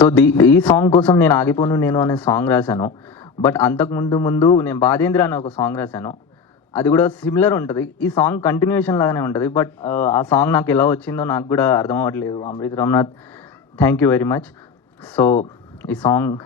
So ఈ song కోసం నేను ఆగిపోను నేను అనే సాంగ్ రాశాను. బట్ అంతకు ముందు నేను బాధేంద్ర అనే ఒక సాంగ్ రాశాను. అది కూడా సిమిలర్ ఉంటుంది. ఈ సాంగ్ కంటిన్యూషన్ లాగానే ఉంటుంది. బట్ ఆ సాంగ్ నాకు ఎలా వచ్చిందో నాకు కూడా అర్థం అవ్వట్లేదు. Amrit Ramnath, thank you very much. So ఈ సాంగ్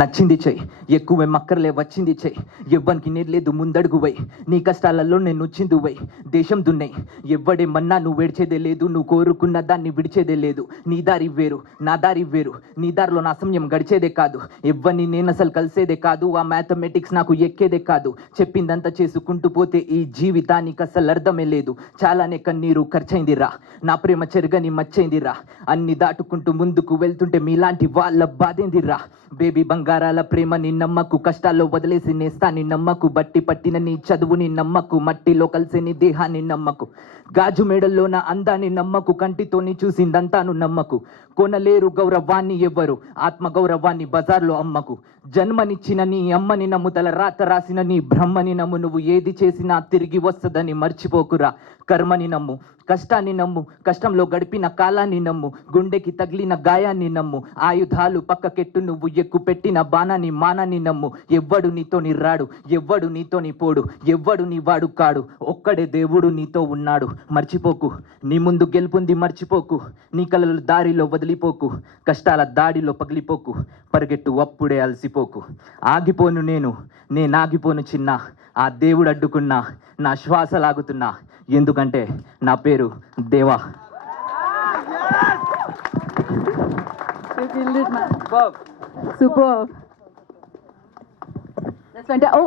నచ్చింది చెయ్యి, ఎక్కువే మక్కర్లే వచ్చింది చెయ్యి, ఎవ్వనికి నేర్లేదు ముందడుగు వై, నీ కష్టాలలో నేను వచ్చింది వై, దేశం దున్నై ఎవ్వడేమన్నా నువ్వు వేడ్చేదే లేదు, నువ్వు కోరుకున్న దాన్ని విడిచేదే లేదు, నీ దారి వేరు నా దారి వేరు, నీ దారిలో నా సమయం గడిచేదే కాదు, ఎవ్వని నేను అసలు కలిసేదే కాదు, ఆ మ్యాథమెటిక్స్ నాకు ఎక్కేదే కాదు, చెప్పిందంతా చేసుకుంటూ పోతే ఈ జీవితానికి అసలు అర్థమే లేదు, చాలానే కన్నీరు ఖర్చయిందిరా, నా ప్రేమ చెరగని మచ్చైందిరా, అన్ని దాటుకుంటూ ముందుకు వెళ్తుంటే మీలాంటి వాళ్ళ బాధేందిరా, బేబీ బంగారాల ప్రేమని నమ్మకు, కష్టాల్లో వదిలేసి నేస్తాన్ని నమ్మకు, బట్టి పట్టిన నీ చదువుని నమ్మకు, మట్టిలో కలిసే నీ దేహాన్ని నమ్మకు, గాజు మేడల్లో నా అందాన్ని నమ్మకు, కంటితోని చూసిందంతాను నమ్మకు, కొనలేరు గౌరవాన్ని ఎవ్వరు, ఆత్మ గౌరవాన్ని బజార్లో అమ్మకు, జన్మనిచ్చిన నీ అమ్మని నమ్ము, తల రాత రాసిన నీ బ్రహ్మని నమ్ము, నువ్వు ఏది చేసినా తిరిగి వస్తుందని మర్చిపోకురా, కర్మని నమ్ము, కష్టాన్ని నమ్ము, కష్టంలో గడిపిన కాలాన్ని నమ్ము, గుండెకి తగిలిన గాయాన్ని నమ్ము, ఆయుధాలు పక్కకెట్టు, నువ్వు ఎక్కు పెట్టిన బాణాన్ని మానాన్ని నమ్ము, ఎవ్వడు నీతోని రాడు, ఎవ్వడు నీతోని పోడు, ఎవ్వడు నీ వాడు కాడు, ఒక్కడే దేవుడు నీతో ఉన్నాడు, మర్చిపోకు నీ ముందు గెలుపుంది మర్చిపోకు, నీ కలలు దారిలో వదిలిపోకు, కష్టాల దాడిలో పగిలిపోకు, పరిగెట్టు అప్పుడే అలసిపోకు, ఆగిపోను నేనాగిపోను చిన్న, ఆ దేవుడు అడ్డుకున్నా నా శ్వాస లాగుతున్నా, ఎందుకంటే నా పేరు దేవా. Superb. That's fantastic. Oh.